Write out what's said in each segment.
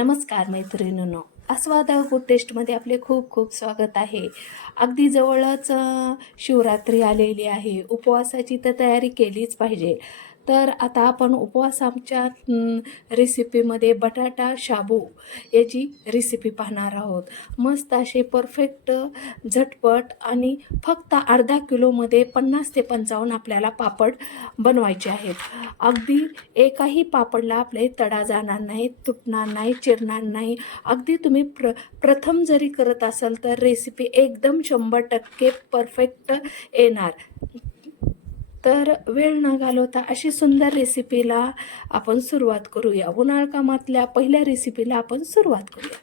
नमस्कार मैत्रिणींनो. आस्वाद फूड टेस्टमध्ये आपले खूप खूप स्वागत आहे. अगदी जवळच शिवरात्री आलेली आहे. उपवासाची तर तयारी केलीच पाहिजे. तर आता आपण उपवास आमच्या रेसिपीमध्ये बटाटा शाबू याची रेसिपी पाहणार आहोत. मस्त असे परफेक्ट झटपट आणि फक्त अर्धा किलोमध्ये पन्नास ते पंचावन्न आपल्याला पापड बनवायचे आहेत. अगदी एकाही पापडला आपले तडा जाणार नाही तुटणार नाही चिरणार नाही. अगदी तुम्ही प्र प्रथम जरी करत असाल तर रेसिपी एकदम शंभर टक्के परफेक्ट येणार. तर वेळ न घालवता अशी सुंदर रेसिपीला आपण सुरुवात करूया. उन्हाळ कामातल्या पहिल्या रेसिपीला आपण सुरुवात करूया.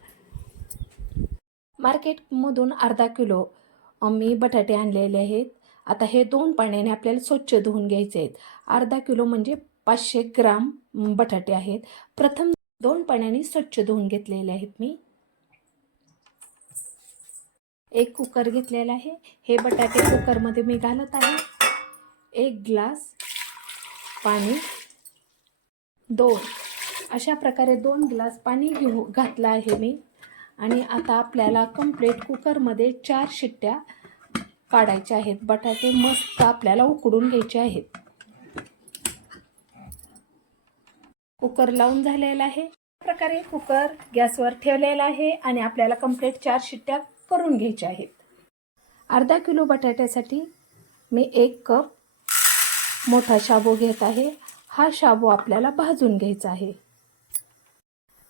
मार्केटमधून अर्धा किलो मी बटाटे आणलेले आहेत. आता हे दोन पाण्याने आपल्याला स्वच्छ धुवून घ्यायचे आहेत. अर्धा किलो म्हणजे पाचशे ग्राम बटाटे आहेत. प्रथम दोन पाण्याने स्वच्छ धुवून घेतलेले आहेत मी. एक कुकर घेतलेला आहे. हे बटाटे कुकरमध्ये मी घालत आहे. एक ग्लास पाणी. दोन. अशा प्रकारे दोन ग्लास पाणी घेऊ घातलं आहे मी. आणि आता आपल्याला कंप्लेट कुकरमध्ये चार शिट्ट्या काढायच्या आहेत. बटाटे मस्त आपल्याला उकडून घ्यायचे आहेत. कुकर लावून झालेला आहे. अशा प्रकारे कुकर गॅसवर ठेवलेला आहे आणि आपल्याला कंप्लेट चार शिट्ट्या करून घ्यायच्या आहेत. अर्धा किलो बटाट्यासाठी मी एक कप मोठा शाबू घेत आहे. हा शाबू आपल्याला भाजून घ्यायचा आहे.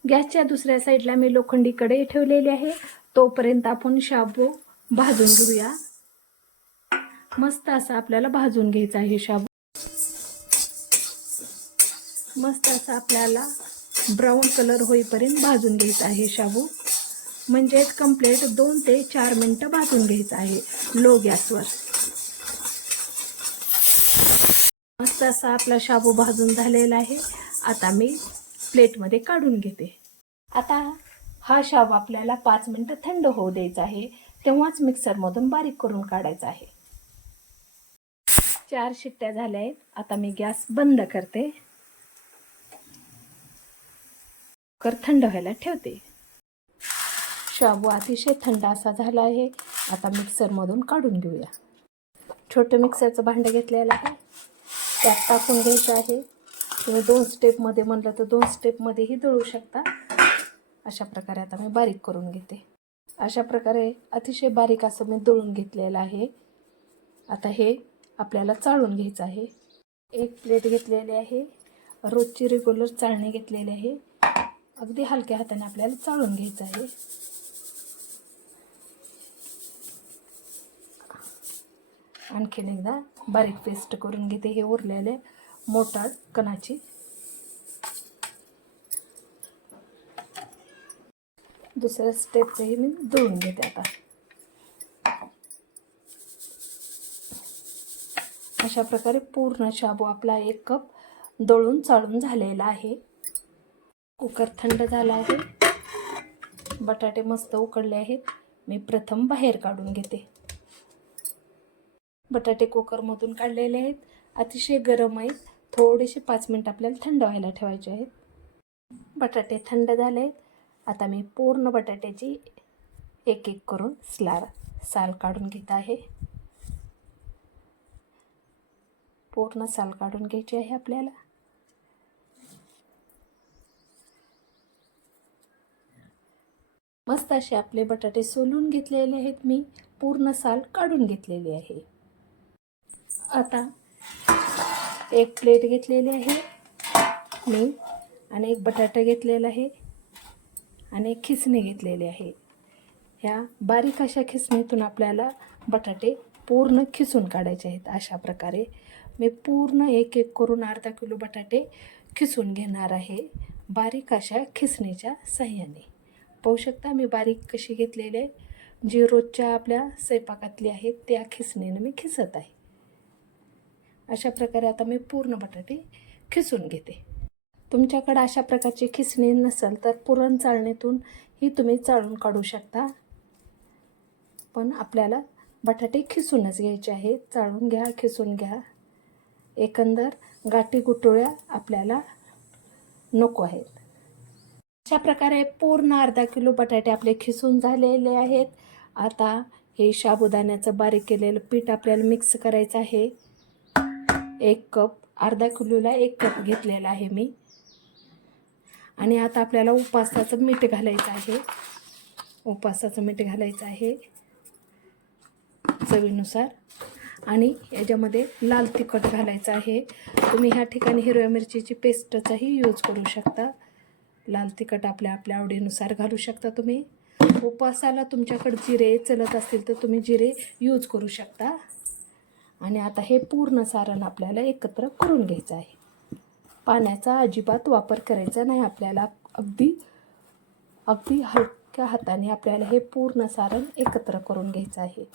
गॅसच्या दुसऱ्या साईडला मी लोखंडी कढई ठेवलेली आहे. तोपर्यंत आपण शाबू भाजून घेऊया. मस्त असं आपल्याला भाजून घ्यायचा आहे शाबू. मस्त असं आपल्याला ब्राऊन कलर होईपर्यंत भाजून घ्यायचा आहे शाबू. म्हणजेच कंप्लीट दोन ते चार मिनटं भाजून घ्यायचं आहे. लो गॅसवर. तसा आपला शाबू भाजून झालेला आहे. आता मी प्लेटमध्ये काढून घेते. आता हा शाबू आपल्याला पाच मिनटं थंड होऊ द्यायचा आहे. तेव्हाच मिक्सरमधून बारीक करून काढायचा आहे. चार शिट्ट्या झाल्या आहेत. आता मी गॅस बंद करते. कर थंड व्हायला ठेवते. शाबू अतिशय थंड असा झाला आहे. आता मिक्सरमधून काढून घेऊया. छोटं मिक्सरचं भांडं घेतलेलं आहे. त्यात टाकून घ्यायचं आहे. तुम्ही दोन स्टेपमध्ये म्हणलं तर दोन स्टेपमध्येही दळू शकता. अशा प्रकारे आता मी बारीक करून घेते. अशा प्रकारे अतिशय बारीक असं मी दळून घेतलेलं आहे. आता हे आपल्याला चाळून घ्यायचं आहे. एक प्लेट घेतलेली आहे. रोजची रेग्युलर चाळणी घेतलेली आहे. अगदी हलक्या हाताने आपल्याला चाळून घ्यायचं आहे. आणखीन एकदा बारीक पेस्ट करून घेते. हे उरलेले मोटार कणाची. दुसऱ्या स्टेपचंही मी दळून घेते आता. अशा प्रकारे पूर्ण शाबू आपला एक कप दळून चाळून झालेला आहे. कुकर थंड झाला आहे. बटाटे मस्त उकडले आहेत. मी प्रथम बाहेर काढून घेते. बटाटे कुकरमधून काढलेले आहेत. अतिशय गरम आहेत. थोडेसे पाच मिनटं आपल्याला थंड व्हायला ठेवायचे आहेत. बटाटे थंड झाले आहेत आता मी पूर्ण बटाट्याची एक एक करून स्लार साल काढून घेत आहे. पूर्ण साल काढून घ्यायची आहे आपल्याला. मस्त असे आपले बटाटे सोलून घेतलेले आहेत मी. पूर्ण साल काढून घेतलेली आहे. आता एक प्लेट घेतलेली आहे मी आणि एक बटाटा घेतलेला आहे आणि एक खिसणी घेतलेली आहे. ह्या बारीक अशा खिसणीतून आपल्याला बटाटे पूर्ण खिसून काढायचे आहेत. अशा प्रकारे मी पूर्ण एक एक करून अर्धा किलो बटाटे खिसून घेणार आहे बारीक अशा खिसणीच्या साह्याने. पाहू शकता मी बारीक कशी घेतलेली आहे. जी रोजच्या आपल्या स्वयंपाकातली आहेत त्या खिसणीनं मी खिसत आहे. अशा प्रकारे आता मी पूर्ण बटाटे खिसून घेते. तुमच्याकडे अशा प्रकारची खिसणी नसेल तर पुरण चाळणीतून ही तुम्ही चाळून काढू शकता. पण आपल्याला बटाटे खिसूनच घ्यायचे आहेत चाळून घ्या खिसून घ्या. एकंदर गाठी गुटोळ्या आपल्याला नको आहेत. अशा प्रकारे पूर्ण अर्धा किलो बटाटे आपले खिसून झालेले आहेत. आता हे साबुदाण्याचं बारीक केलेलं पीठ आपल्याला मिक्स करायचं आहे. एक कप अर्धा किलोला एक कप घेतलेला आहे मी. आणि आता आपल्याला उपासाचं मीठ घालायचं आहे. उपासाचं मीठ घालायचं आहे चवीनुसार. आणि याच्यामध्ये लाल तिखट घालायचं आहे. तुम्ही ह्या ठिकाणी हिरव्या मिरचीची पेस्टचाही यूज करू शकता. लाल तिखट आपल्या आपल्या आवडीनुसार घालू शकता तुम्ही. उपवासाला तुमच्याकडे जिरे चलत असतील तर तुम्ही जिरे यूज करू शकता. आणि आता हे पूर्ण सारण आपल्याला एकत्र करून घ्यायचं आहे. पाण्याचा अजिबात वापर करायचा नाही आपल्याला. अगदी अगदी हलक्या हाताने आपल्याला हे पूर्ण सारण एकत्र करून घ्यायचं आहे.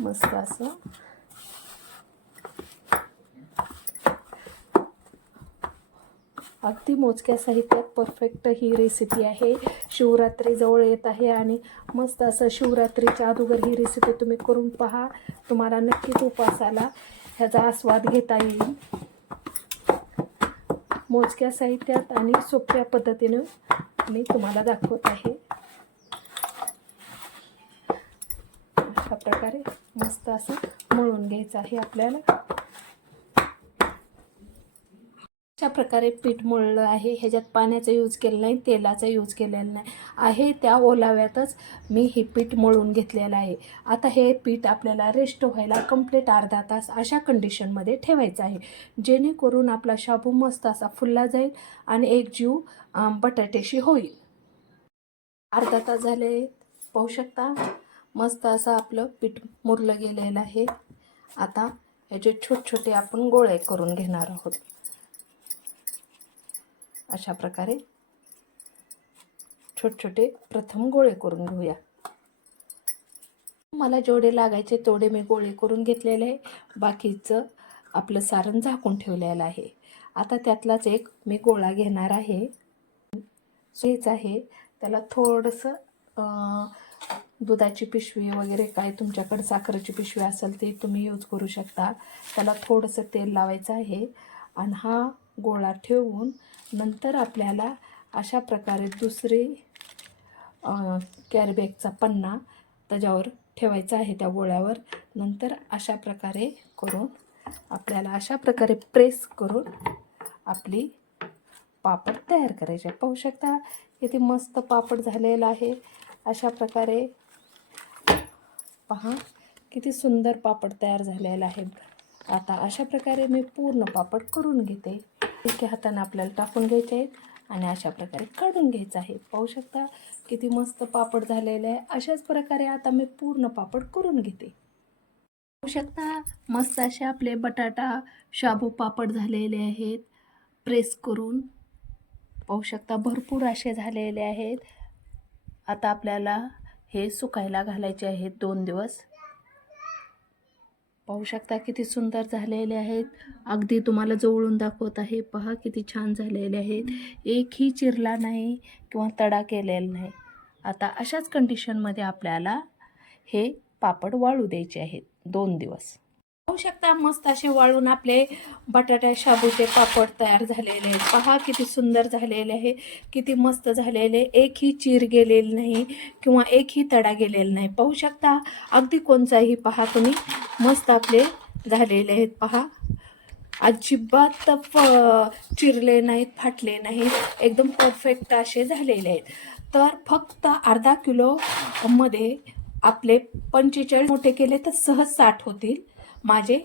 मस्त असं अगदी मोजक्या साहित्यात परफेक्ट ही रेसिपी आहे. शिवरात्री जवळ येत आहे आणि मस्त असं शिवरात्रीच्या अगोदर ही रेसिपी तुम्ही करून पहा. तुम्हाला नक्कीच उपासाला ह्याचा आस्वाद घेता येईल. मोजक्या साहित्यात आणि सोप्या पद्धतीनं मी तुम्हाला दाखवत आहे. अशा प्रकारे मस्त असं मळून घ्यायचं आहे आपल्याला. अशा प्रकारे पीठ मळलं आहे ह्याच्यात पाण्याचा यूज केला नाही तेलाचा यूज केलेला नाही. आहे त्या ओलाव्यातच मी हे पीठ मळून घेतलेलं आहे. आता हे पीठ आपल्याला रेस्ट व्हायला कंप्लीट अर्धा तास अशा कंडिशनमध्ये ठेवायचं आहे. जेणेकरून आपला शाबू मस्त असा फुलला जाईल आणि एक जीव बटाट्याशी होईल. अर्धा तास झाले पाहू शकता मस्त असं आपलं पीठ मुरलं गेलेलं आहे. आता ह्याचे छोटे छोटे आपण गोळे करून घेणार आहोत. अशा प्रकारे छोटे छोटे प्रथम गोळे करून घेऊया. मला जेवढे लागायचे तेवढे मी गोळे करून घेतलेले आहे. बाकीचं आपलं सारण झाकून ठेवलेलं आहे. आता त्यातलाच एक मी गोळा घेणार आहे. हेच आहे. त्याला थोडंसं दुधाची पिशवी वगैरे काय तुमच्याकडे साखरेची पिशवी असेल ते तुम्ही यूज करू शकता. त्याला थोडंसं तेल लावायचं आहे. आणि हा गोळा ठेवून नंतर आपल्याला अशा प्रकारे दुसरी कॅरीबॅगचा पन्ना त्याच्यावर ठेवायचा आहे त्या गोळ्यावर. नंतर अशा प्रकारे करून आपल्याला अशा प्रकारे प्रेस करून आपली पापड तयार करायचे. पाहू शकता किती मस्त पापड झालेला आहे. अशा प्रकारे पहा किती सुंदर पापड तयार झालेला आहे. आता अशा प्रकारे मी पूर्ण पापड करून घेते. एका हाताने आपल्याला टाकून घ्यायचे आहेत आणि अशा प्रकारे काढून घ्यायचं आहे. पाहू शकता किती मस्त पापड झालेले आहे. अशाच प्रकारे आता मी पूर्ण पापड करून घेते. पाहू शकता मस्त असे आपले बटाटा शाबू पापड झालेले आहेत. प्रेस करून पाहू शकता भरपूर असे झालेले आहेत. आता आपल्याला हे सुकायला घालायचे आहेत दोन दिवस. पाहू शकता किती सुंदर झालेले आहेत. अगदी तुम्हाला जवळून दाखवत आहे. पहा किती छान झालेले आहेत. एकही चिरला नाही किंवा तडा केलेला नाही. आता अशाच कंडिशनमध्ये आपल्याला हे पापड वाळू द्यायचे आहेत. दोन दिवस. पाहू शकता मस्त असे वाळून आपले बटाट्या शाबूचे पापड तयार झालेले आहेत. पहा किती सुंदर झालेले आहे. किती मस्त झालेले. एकही चीर गेलेली नाही किंवा एकही तडा गेलेला नाही. पाहू शकता अगदी कोणताही पहा तुम्ही. मस्त आपले झालेले आहेत. पहा. अजिबात प- चिरले नाहीत फाटले नाहीत. एकदम परफेक्ट असे झालेले आहेत. तर फक्त अर्धा किलो मध्ये आपले पंचेचाळीस मोठे केले तर सहज साठ होतील. माझे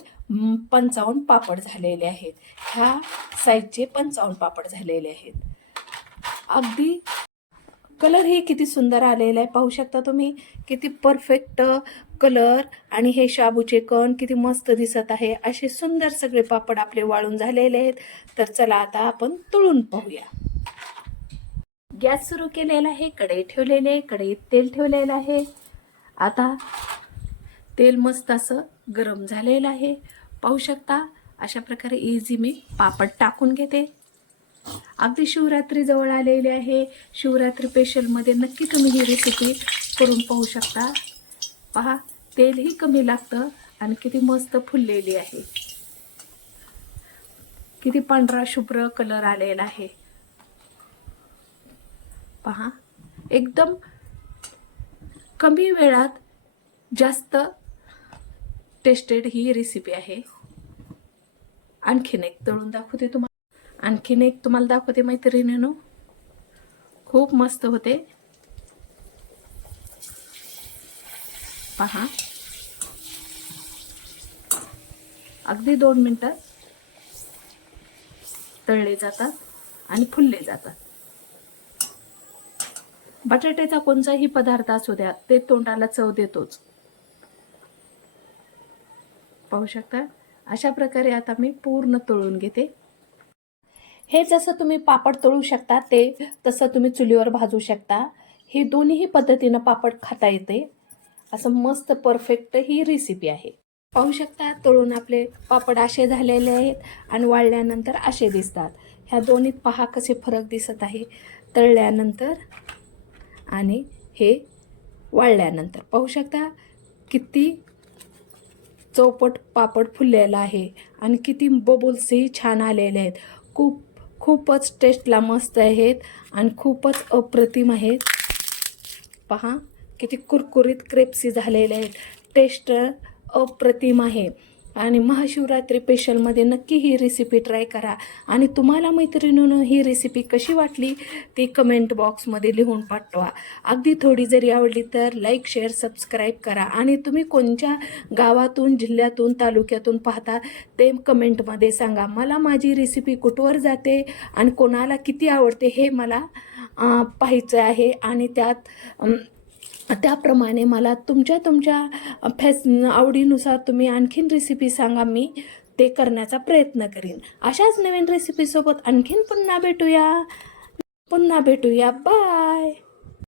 पंचावन्न पापड झालेले आहेत. ह्या साईजचे पंचावन्न पापड झालेले आहेत. अगदी कलर हे किती सुंदर आलेला आहे. पाहू शकता तुम्ही किती परफेक्ट कलर आणि हे शाबूचे कण किती मस्त दिसत आहे. असे सुंदर सगळे पापड आपले वाळून झालेले आहेत. तर चला आता आपण तळून पाहूया. गॅस सुरू केलेला आहे कढई ठेवलेली आहे कढईत तेल ठेवलेलं आहे. आता तेल मस्त असं गरम झालेलं आहे. पाहू शकता अशा प्रकारे इझी मी पापड टाकून घेते. अगदी शिवरात्री जवळ आलेली आहे. शिवरात्री स्पेशलमध्ये नक्की तुम्ही ही रेसिपी करून पाहू शकता. पहा तेलही कमी लागतं आणि किती मस्त फुललेली आहे. किती पांढरा शुभ्र कलर आलेला आहे. पहा एकदम कमी वेळात जास्त टेस्टेड ही रेसिपी आहे. आणखीन एक तळून दाखवते तुम्हाला आणखीन एक तुम्हाला दाखवते मैत्रिणीनो. खूप मस्त होते. पहा. अगदी दोन मिनटं तळले जातात आणि फुलले जातात. बटाट्याचा कोणताही पदार्थ असू द्या ते तोंडाला चव देतोच. पाहू शकता? अशा प्रकारे आता मी पूर्ण तळून घेते. हे जसं तुम्ही पापड तळू शकता ते तसं तुम्ही चुलीवर भाजू शकता. हे दोन्हीही पद्धतीनं पापड खाता येते. असं मस्त परफेक्ट ही रेसिपी आहे. पाहू शकता तळून आपले पापड असे झालेले आहेत आणि वाळल्यानंतर असे दिसतात. ह्या दोन्हीत पहा कसे फरक दिसत आहे. तळल्यानंतर आणि हे वाळल्यानंतर. पाहू शकता किती चौपट पापड फुललेला आहे आणि किती बबुल्सही छान आलेले आहेत. खूप खूपच टेस्टला मस्त आहेत आणि खूपच अप्रतिम आहेत. पहा किती कुरकुरीत क्रेप्सी झालेले आहेत. टेस्ट अप्रतिम आहे. आणि महाशिवरात्री स्पेशलमध्ये नक्की ही रेसिपी ट्राय करा. आणि तुम्हाला मैत्रिणीनं ही रेसिपी कशी वाटली ती कमेंट बॉक्समध्ये लिहून पाठवा. अगदी थोडी जरी आवडली तर लाईक शेअर सबस्क्राईब करा. आणि तुम्ही कोणत्या गावातून जिल्ह्यातून तालुक्यातून पाहता ते कमेंटमध्ये सांगा. मला माझी रेसिपी कुठवर जाते आणि कोणाला किती आवडते हे मला पाहायचं आहे. आणि त्यात त्याप्रमाणे मला तुमच्या तुमच्या फॅस आवडीनुसार तुम्ही आणखीन रेसिपी सांगा मी ते करण्याचा प्रयत्न करीन. अशाच नवीन रेसिपीसोबत आणखीन पुन्हा भेटूया. पुन्हा भेटूया. बाय